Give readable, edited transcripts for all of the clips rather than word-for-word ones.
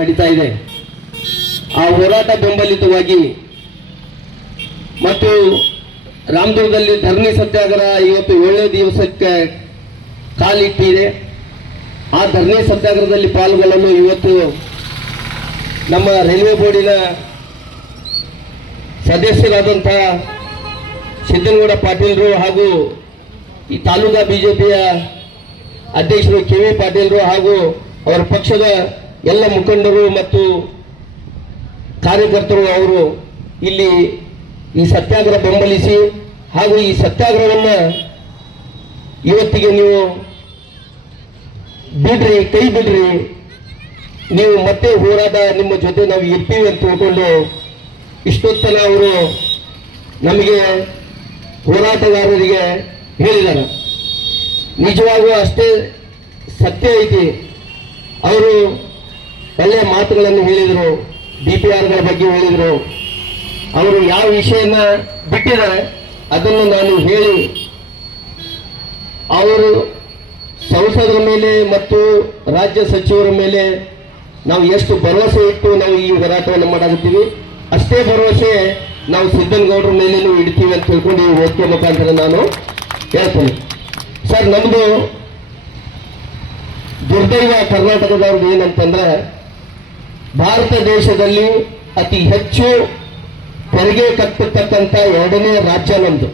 ನಡೀತಾ ಇದೆ. ಆ ಹೋರಾಟ ಬೆಂಬಲಿತವಾಗಿ ಮತ್ತು ರಾಮದುರ್ಗದಲ್ಲಿ ಧರಣಿ ಸತ್ಯಾಗ್ರಹ ಇವತ್ತು 7ನೇ ದಿವಸಕ್ಕೆ ಕಾಲಿಟ್ಟಿದೆ. ಆ ಧರಣಿ ಸತ್ಯಾಗ್ರಹದಲ್ಲಿ ಪಾಲ್ಗೊಳ್ಳಲು ಇವತ್ತು ನಮ್ಮ ರೈಲ್ವೆ ಬೋರ್ಡಿನ ಸದಸ್ಯರಾದಂತಹ ಸಿದ್ದನಗೌಡ ಪಾಟೀಲರು ಹಾಗೂ ಈ ತಾಲೂಕಾ ಬಿಜೆಪಿಯ ಅಧ್ಯಕ್ಷರು ಕೆ.ವಿ. ಪಾಟೀಲರು ಹಾಗೂ ಅವರ ಪಕ್ಷದ ಎಲ್ಲ ಮುಖಂಡರು ಮತ್ತು ಕಾರ್ಯಕರ್ತರು ಅವರು ಇಲ್ಲಿ ಈ ಸತ್ಯಾಗ್ರಹ ಬೆಂಬಲಿಸಿ ಹಾಗೂ ಈ ಸತ್ಯಾಗ್ರಹವನ್ನು ಇವತ್ತಿಗೆ ನೀವು ಬಿಡ್ರಿ, ಕೈ ಬಿಡ್ರಿ, ನೀವು ಮತ್ತೆ ಹೋರಾಟ ನಿಮ್ಮ ಜೊತೆ ನಾವು ಇರ್ತೀವಿ ಅಂತ ತಿಳ್ಕೊಂಡು ಇಷ್ಟೊತ್ತನ ಅವರು ನಮಗೆ ಹೋರಾಟಗಾರರಿಗೆ ಹೇಳಿದ್ದಾರೆ. ನಿಜವಾಗೂ ಅಷ್ಟೇ ಸತ್ಯ ಐತಿ. ಅವರು ಒಳ್ಳೆಯ ಮಾತುಗಳನ್ನು ಹೇಳಿದರು, DPRಗಳ ಬಗ್ಗೆ ಹೇಳಿದರು. ಅವರು ಯಾವ ವಿಷಯನ ಬಿಟ್ಟಿದ್ದಾರೆ ಅದನ್ನು ನಾನು ಹೇಳಿ, ಅವರು ಸಂಸದರ ಮೇಲೆ ಮತ್ತು ರಾಜ್ಯ ಸಚಿವರ ಮೇಲೆ ನಾವು ಎಷ್ಟು ಭರವಸೆ ಇಟ್ಟು ನಾವು ಈ ಹೋರಾಟವನ್ನು ಮಾಡಾಕತ್ತೀವಿ, ಅಷ್ಟೇ ಭರವಸೆ ನಾವು ಸಿದ್ದನಗೌಡರ ಮೇಲೇನೂ ಇಡ್ತೀವಿ ಅಂತ ತಿಳ್ಕೊಂಡು ಈ ವೇದಿಕೆ ಮುಖಾಂತರ ನಾನು ಹೇಳ್ತೀನಿ. ಸರ್, ನಮ್ಮದು ದುರ್ದೈವ ಕರ್ನಾಟಕದವ್ರದ್ದು ಏನಂತಂದ್ರೆ, ಭಾರತ ದೇಶದಲ್ಲಿ ಅತಿ ಹೆಚ್ಚು ತೆರಿಗೆ ಕಟ್ಟತಕ್ಕಂಥ 2ನೇ ರಾಜ್ಯ ನಮ್ದು.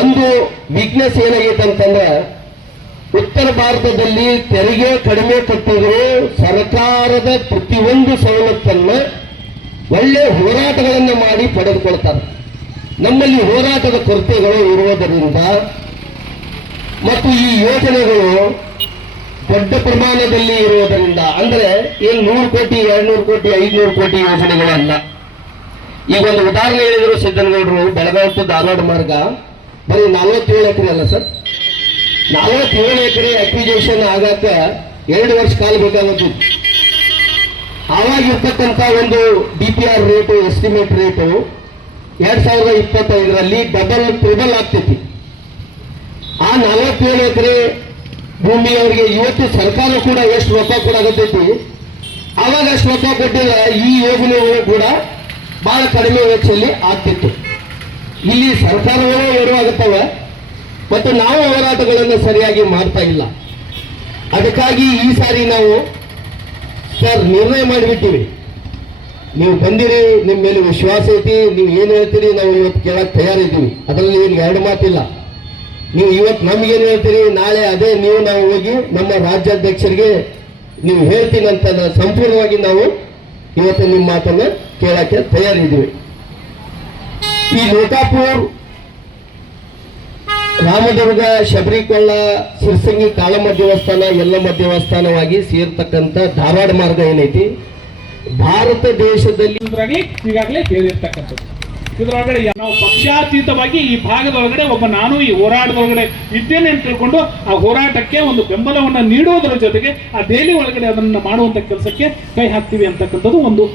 ಒಂದು ವೀಕ್ನೆಸ್ ಏನಾಗೈತೆ ಅಂತಂದ್ರೆ, ಉತ್ತರ ಭಾರತದಲ್ಲಿ ತೆರಿಗೆ ಕಡಿಮೆ ಕಟ್ಟಿದ್ರು ಸರ್ಕಾರದ ಪ್ರತಿಯೊಂದು ಸವಲತ್ತನ್ನು ಒಳ್ಳೆ ಹೋರಾಟಗಳನ್ನು ಮಾಡಿ ಪಡೆದುಕೊಳ್ತಾರೆ. ನಮ್ಮಲ್ಲಿ ಹೋರಾಟದ ಕೊರತೆಗಳು ಇರುವುದರಿಂದ ಮತ್ತು ಈ ಯೋಜನೆಗಳು ದೊಡ್ಡ ಪ್ರಮಾಣದಲ್ಲಿ ಇರುವುದರಿಂದ, ಅಂದರೆ ಏನು 100 ಕೋಟಿ 200 ಕೋಟಿ 500 ಕೋಟಿ ಯೋಜನೆಗಳಲ್ಲ. ಈಗ ಒಂದು ಉದಾಹರಣೆ ಹೇಳಿದರು ಸಿದ್ದನಗೌಡರು, ಬೆಳಗಾವಿ ಟು ಧಾರವಾಡ ಮಾರ್ಗ ಬರೀ 47 ಎಕರೆ ಅಲ್ಲ ಸರ್, 47 ಎಕರೆ ಅಕ್ವಿಜೇಷನ್ ಆಗಾಕ 2 ವರ್ಷ ಕಾಲ ಬೇಕಾಗುತ್ತೆ. ಆವಾಗಿರ್ತಕ್ಕಂಥ ಒಂದು DPR ರೇಟು, ಎಸ್ಟಿಮೇಟ್ ರೇಟು 2025ರಲ್ಲಿ ಡಬಲ್ ಟ್ರಿಬಲ್ ಆಗ್ತೈತಿ. ಆ 47 ಎಕರೆ ಭೂಮಿಯವರಿಗೆ ಇವತ್ತು ಸರ್ಕಾರ ಕೂಡ ಎಷ್ಟು ರೊಕ್ಕ ಕೊಡಾಗತ್ತೈತಿ, ಆವಾಗ ಅಷ್ಟು ರೊಕ್ಕ ಕೊಟ್ಟಿಲ್ಲ ಈ ಯೋಜನೆಗಳು ಕೂಡ ಬಹಳ ಕಡಿಮೆ ವೆಚ್ಚದಲ್ಲಿ ಆಗ್ತಿತ್ತು. ಇಲ್ಲಿ ಸರ್ಕಾರಗಳು ಎರವಾಗುತ್ತವೆ ಮತ್ತು ನಾವು ಹೋರಾಟಗಳನ್ನು ಸರಿಯಾಗಿ ಮಾಡ್ತಾ ಇಲ್ಲ. ಅದಕ್ಕಾಗಿ ಈ ಸಾರಿ ನಾವು ಸರ್ ನಿರ್ಣಯ ಮಾಡಿಬಿಟ್ಟಿವಿ. ನೀವು ಬಂದಿರಿ, ನಿಮ್ಮ ಮೇಲೆ ವಿಶ್ವಾಸ ಐತಿ, ನೀವು ಏನು ಹೇಳ್ತೀರಿ ನಾವು ಇವತ್ತು ಕೇಳಕ್ಕೆ ತಯಾರಿದ್ದೀವಿ. ಅದರಲ್ಲಿ ಏನು 2 ಮಾತಿಲ್ಲ. ನೀವು ಇವತ್ತು ನಮಗೇನು ಹೇಳ್ತೀರಿ, ನಾಳೆ ಅದೇ ನಾವು ಹೋಗಿ ನಮ್ಮ ರಾಜ್ಯಾಧ್ಯಕ್ಷರಿಗೆ ನೀವು ಹೇಳ್ತೀನಿ ಅಂತ ಸಂಪೂರ್ಣವಾಗಿ ನಾವು ಇವತ್ತು ನಿಮ್ಮ ಮಾತನ್ನು ಕೇಳಕ್ಕೆ ತಯಾರಿದ್ದೀವಿ. ಈ ಲೋಕಾಪುರ್, ರಾಮದುರ್ಗ, ಶಬರಿಕೊಳ್ಳ, ಸಿರ್ಸಂಗಿ, ಕಾಳಮ್ಮ ದೇವಸ್ಥಾನ, ಯಲ್ಲಮ್ಮ ದೇವಸ್ಥಾನವಾಗಿ ಸೇರ್ತಕ್ಕಂಥ ಧಾರವಾಡ ಮಾರ್ಗ ಏನೈತಿ, ಭಾರತ ದೇಶದಲ್ಲಿ ಈಗಾಗಲೇ ಕೇಳಿರ್ತಕ್ಕಂಥದ್ದು. ಇದರೊಳಗಡೆ ನಾವು ಪಕ್ಷಾತೀತವಾಗಿ ಈ ಭಾಗದೊಳಗಡೆ ನಾನು ಈ ಹೋರಾಟದೊಳಗಡೆ ಇದ್ದೇನೆ ಅಂತ ತಿಳ್ಕೊಂಡು ಆ ಹೋರಾಟಕ್ಕೆ ಒಂದು ಬೆಂಬಲವನ್ನು ನೀಡುವುದರ ಜೊತೆಗೆ ಆ ದೆಹಲಿ ಒಳಗಡೆ ಅದನ್ನು ಮಾಡುವಂತ ಕೆಲಸಕ್ಕೆ ಕೈ ಹಾಕ್ತೀವಿ ಅಂತಕ್ಕಂಥದ್ದು ಒಂದು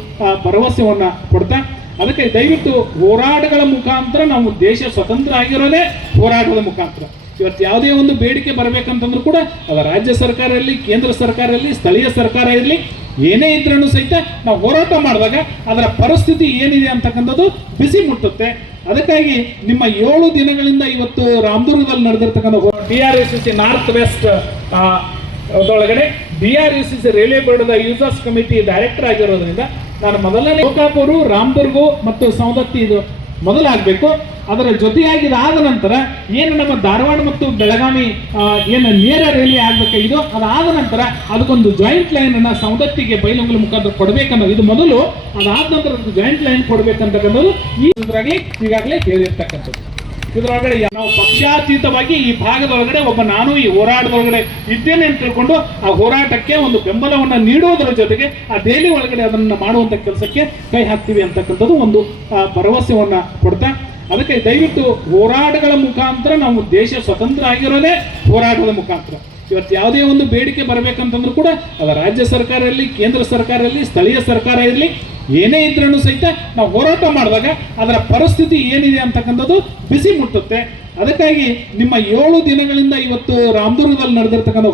ಭರವಸೆಯನ್ನ ಕೊಡ್ತಾ, ಅದಕ್ಕೆ ದಯವಿಟ್ಟು ಹೋರಾಟಗಳ ಮುಖಾಂತರ ನಾವು ದೇಶ ಸ್ವತಂತ್ರ ಆಗಿರೋದೇ ಹೋರಾಟದ ಮುಖಾಂತರ. ಇವತ್ತು ಯಾವುದೇ ಒಂದು ಬೇಡಿಕೆ ಬರಬೇಕಂತಂದ್ರೂ ಕೂಡ ಅದು ರಾಜ್ಯ ಸರ್ಕಾರ ಇರಲಿ, ಕೇಂದ್ರ ಸರ್ಕಾರ ಇರಲಿ, ಸ್ಥಳೀಯ ಸರ್ಕಾರ ಇರಲಿ, ಏನೇ ಇದ್ರೂ ಸಹಿತ ನಾವು ಹೋರಾಟ ಮಾಡಿದಾಗ ಅದರ ಪರಿಸ್ಥಿತಿ ಏನಿದೆ ಅಂತಕ್ಕಂಥದ್ದು ಬಿಸಿ ಮುಟ್ಟುತ್ತೆ. ಅದಕ್ಕಾಗಿ ನಿಮ್ಮ 7 ದಿನಗಳಿಂದ ಇವತ್ತು ರಾಮದುರ್ಗದಲ್ಲಿ ನಡೆದಿರ್ತಕ್ಕಂಥ DRUCC ನಾರ್ತ್ ವೆಸ್ಟ್ ಅದರೊಳಗಡೆ DRUCC railway board users committee director ಆಗಿರೋದ್ರಿಂದ ನಾನು ಮೊದಲನೇ ಲೋಕಾಪುರ, ರಾಮದುರ್ಗ ಮತ್ತು ಸವದತ್ತಿ ಇದು ಮೊದಲಾಗಬೇಕು. ಅದರ ಜೊತೆಯಾಗಿದಾದ ನಂತರ ಏನು ನಮ್ಮ ಧಾರವಾಡ ಮತ್ತು ಬೆಳಗಾವಿ ಏನು ನೇರ ರೈಲ್ವೆ ಆಗಬೇಕಾಗಿದೋ ಅದಾದ ನಂತರ ಅದಕ್ಕೊಂದು ಜಾಯಿಂಟ್ ಲೈನ್ ಅನ್ನ ಸವದತ್ತಿಗೆ ಬೈಲಹೊಂಗಲ ಮುಖಾಂತರ ಕೊಡಬೇಕನ್ನೋದು ಇದು ಮೊದಲು. ಅದಾದ ನಂತರ ಜಾಯಿಂಟ್ ಲೈನ್ ಕೊಡಬೇಕಂತಕ್ಕಂಥದ್ದು ಈ ಈಗಾಗಲೇ ಕೇಳಿರ್ತಕ್ಕಂಥದ್ದು. ಇದರೊಳಗಡೆ ನಾವು ಪಕ್ಷಾತೀತವಾಗಿ ಈ ಭಾಗದೊಳಗಡೆ ನಾನು ಈ ಹೋರಾಟದೊಳಗಡೆ ಇದ್ದೇನೆ ಅಂತ ತಿಳ್ಕೊಂಡು ಆ ಹೋರಾಟಕ್ಕೆ ಒಂದು ಬೆಂಬಲವನ್ನು ನೀಡುವುದರ ಜೊತೆಗೆ ಆ ದೆಹಲಿ ಒಳಗಡೆ ಅದನ್ನು ಮಾಡುವಂತ ಕೆಲಸಕ್ಕೆ ಕೈ ಹಾಕ್ತೀವಿ ಅಂತಕ್ಕಂಥದ್ದು ಒಂದು ಭರವಸೆಯನ್ನ ಕೊಡ್ತಾ, ಅದಕ್ಕೆ ದಯವಿಟ್ಟು ಹೋರಾಟಗಳ ಮುಖಾಂತರ ನಾವು ದೇಶ ಸ್ವತಂತ್ರ ಆಗಿರೋದೇ ಹೋರಾಟದ ಮುಖಾಂತರ. ಇವತ್ತು ಯಾವುದೇ ಒಂದು ಬೇಡಿಕೆ ಬರಬೇಕಂತಂದ್ರೂ ಕೂಡ ಅದು ರಾಜ್ಯ ಸರ್ಕಾರ ಇರಲಿ, ಕೇಂದ್ರ ಸರ್ಕಾರ ಇರಲಿ, ಸ್ಥಳೀಯ ಸರ್ಕಾರ ಇರಲಿ, ಏನೇ ಇದ್ರೂ ಸಹಿತ ನಾವು ಹೋರಾಟ ಮಾಡಿದಾಗ ಅದರ ಪರಿಸ್ಥಿತಿ ಏನಿದೆ ಅಂತಕ್ಕಂಥದ್ದು ಬಿಸಿ ಮುಟ್ಟುತ್ತೆ. ಅದಕ್ಕಾಗಿ ನಿಮ್ಮ 7 ದಿನಗಳಿಂದ ಇವತ್ತು ರಾಮದುರ್ಗದಲ್ಲಿ ನಡೆದಿರ್ತಕ್ಕಂಥ